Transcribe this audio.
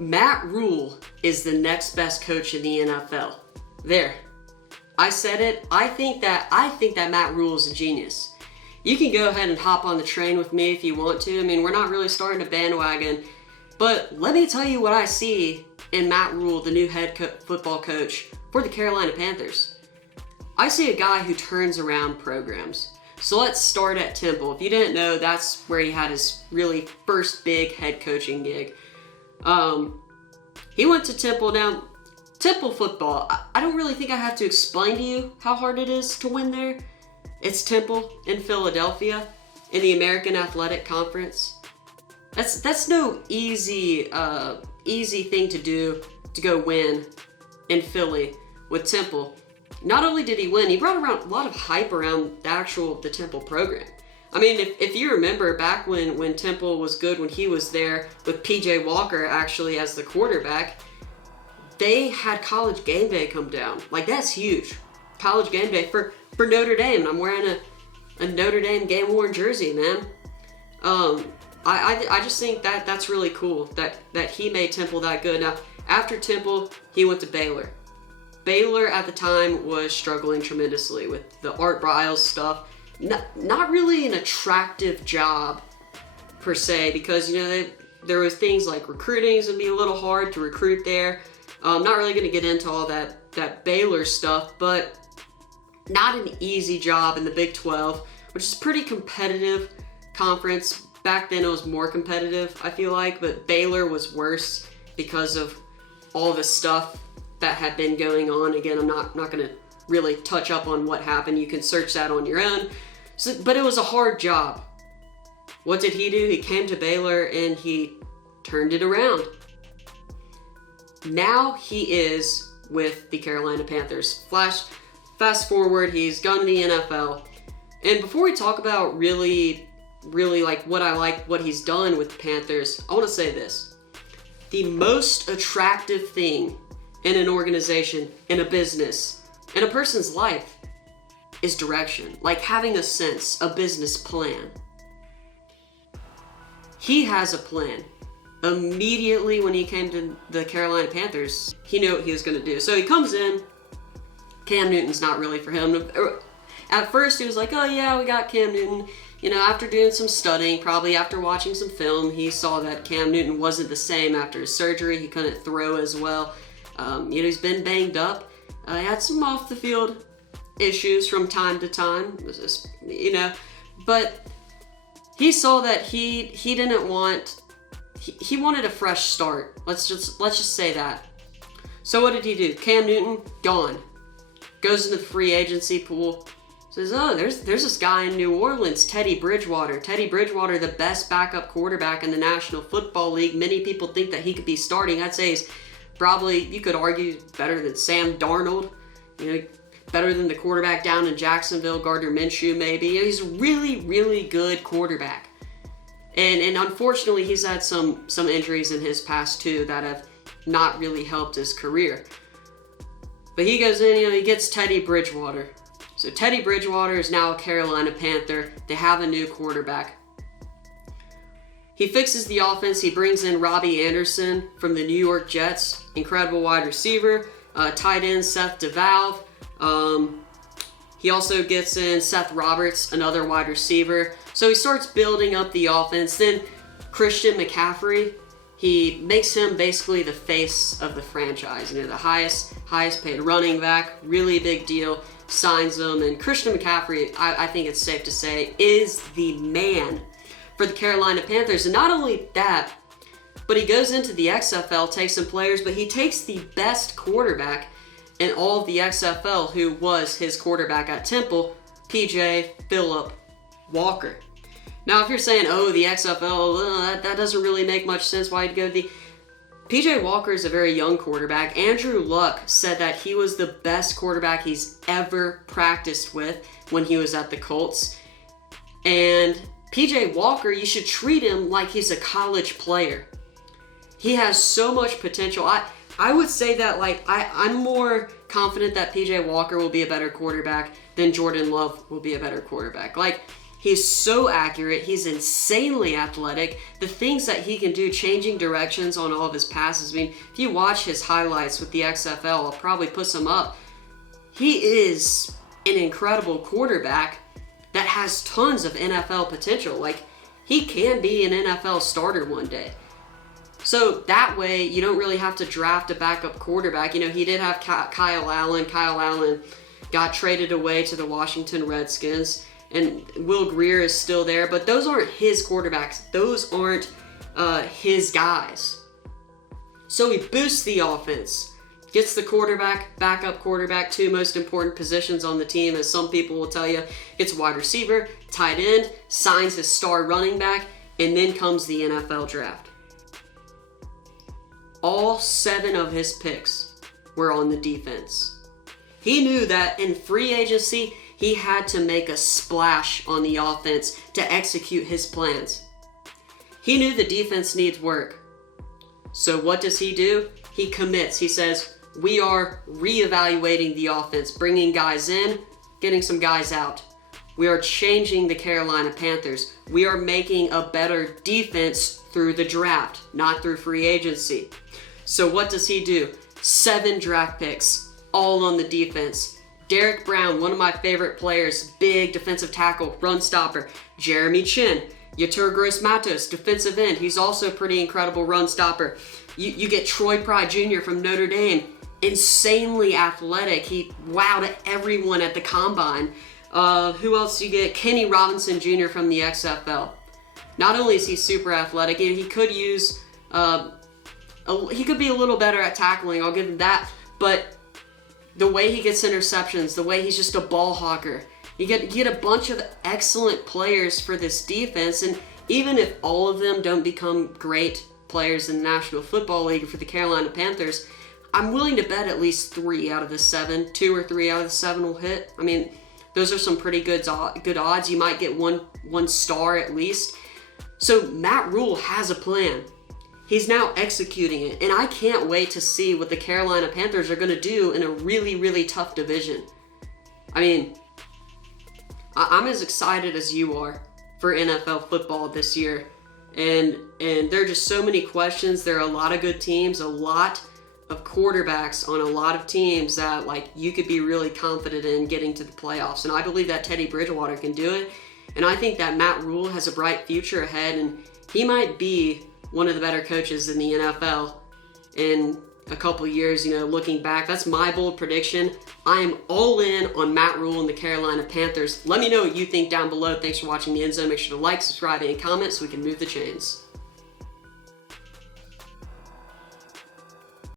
Matt Rhule is the next best coach in the NFL. There. I said it. I think that Matt Rhule is a genius. You can go ahead and hop on the train with me if you want to. I mean, we're not really starting a bandwagon. But let me tell you what I see in Matt Rhule, the new head football coach for the Carolina Panthers. I see a guy who turns around programs. So let's start at Temple. If you didn't know, that's where he had his really first big head coaching gig. He went to Temple. Now, Temple football, I don't really think I have to explain to you how hard it is to win there. It's Temple in Philadelphia in the American Athletic Conference. That's no easy thing to do, to go win in Philly with Temple. Not only did he win, he brought around a lot of hype around the Temple program. I mean, if you remember back when Temple was good, when he was there with PJ Walker actually as the quarterback, they had College Game Day come down. Like, that's huge. College Game Day for Notre Dame. And I'm wearing a Notre Dame game-worn jersey, man. I just think that's really cool that he made Temple that good. Now, after Temple, he went to Baylor. Baylor at the time was struggling tremendously with the Art Briles stuff. Not really an attractive job per se, because there was things like recruiting is gonna be a little hard to recruit there. I'm not really gonna get into all that Baylor stuff, but not an easy job in the Big 12, which is a pretty competitive conference. Back then it was more competitive, I feel like, but Baylor was worse because of all the stuff that had been going on. Again, I'm not going to really touch up on what happened. You can search that on your own. But it was a hard job. What did he do? He came to Baylor and he turned it around. Now he is with the Carolina Panthers. Fast forward, he's gone to the NFL. And before we talk about really like what he's done with the Panthers, I want to say this. The most attractive thing in an organization, in a business, in a person's life is direction. Like having a sense, a business plan. He has a plan. Immediately when he came to the Carolina Panthers, he knew what he was going to do. So he comes in. Cam Newton's not really for him. At first he was like, oh yeah, we got Cam Newton. After doing some studying, probably after watching some film, he saw that Cam Newton wasn't the same after his surgery. He couldn't throw as well. He's been banged up. He had some off the field issues from time to time. But he saw that he didn't want. He wanted a fresh start. Let's just say that. So what did he do? Cam Newton gone. Goes into the free agency pool. Says, oh, there's this guy in New Orleans, Teddy Bridgewater. Teddy Bridgewater, the best backup quarterback in the National Football League. Many people think that he could be starting. I'd say he's probably, you could argue, better than Sam Darnold. Better than the quarterback down in Jacksonville, Gardner Minshew maybe. He's a really, really good quarterback. And unfortunately, he's had some injuries in his past too that have not really helped his career. But he goes in, he gets Teddy Bridgewater. So Teddy Bridgewater is now a Carolina Panther. They have a new quarterback. He fixes the offense. He brings in Robbie Anderson from the New York Jets. Incredible wide receiver. Tight end Seth DeValve. He also gets in Seth Roberts, another wide receiver. So he starts building up the offense. Then Christian McCaffrey, he makes him basically the face of the franchise. The highest paid running back. Really big deal. Signs him, and Christian McCaffrey, I think it's safe to say, is the man for the Carolina Panthers. And not only that, but he goes into the XFL, takes some players, but he takes the best quarterback in all of the XFL, who was his quarterback at Temple, PJ Phillip Walker. Now, if you're saying, oh, the XFL, that doesn't really make much sense, why you'd go to the... PJ Walker is a very young quarterback. Andrew Luck said that he was the best quarterback he's ever practiced with when he was at the Colts. And PJ Walker, you should treat him like he's a college player. He has so much potential. I would say that I'm more confident that PJ Walker will be a better quarterback than Jordan Love will be a better quarterback. He's so accurate. He's insanely athletic. The things that he can do, changing directions on all of his passes. I mean, if you watch his highlights with the XFL, I'll probably put some up. He is an incredible quarterback that has tons of NFL potential. Like, he can be an NFL starter one day. So that way, you don't really have to draft a backup quarterback. You know, he did have Kyle Allen. Kyle Allen got traded away to the Washington Redskins. And Will Grier is still there, but those aren't his quarterbacks. Those aren't his guys. So he boosts the offense, gets the quarterback, backup quarterback, two most important positions on the team, as some people will tell you. Gets wide receiver, tight end, signs his star running back, and then comes the NFL draft. All 7 of his picks were on the defense. He knew that in free agency, he had to make a splash on the offense to execute his plans. He knew the defense needs work. So what does he do? He commits. He says, we are reevaluating the offense, bringing guys in, getting some guys out. We are changing the Carolina Panthers. We are making a better defense through the draft, not through free agency. So what does he do? 7 draft picks, all on the defense. Derek Brown, one of my favorite players, big defensive tackle, run stopper. Jeremy Chin, Yetur Gross-Matos, defensive end. He's also a pretty incredible run stopper. You get Troy Pride Jr. from Notre Dame, insanely athletic. He wowed everyone at the combine. Who else you get? Kenny Robinson Jr. from the XFL. Not only is he super athletic, he could use, he could be a little better at tackling, I'll give him that, but the way he gets interceptions, the way he's just a ball hawker. You get a bunch of excellent players for this defense, and even if all of them don't become great players in the National Football League for the Carolina Panthers, I'm willing to bet at least 3 out of the 7, 2 or 3 out of the 7 will hit. I mean, those are some pretty good odds. You might get one star at least. So Matt Rhule has a plan. He's now executing it, and I can't wait to see what the Carolina Panthers are going to do in a really, really tough division. I mean, I'm as excited as you are for NFL football this year, and there are just so many questions. There are a lot of good teams, a lot of quarterbacks on a lot of teams that, like, you could be really confident in getting to the playoffs, and I believe that Teddy Bridgewater can do it, and I think that Matt Rhule has a bright future ahead, and he might be one of the better coaches in the NFL in a couple years, you know, looking back. That's my bold prediction. I am all in on Matt Rhule and the Carolina Panthers. Let me know what you think down below. Thanks for watching the End Zone. Make sure to like, subscribe, and comment so we can move the chains.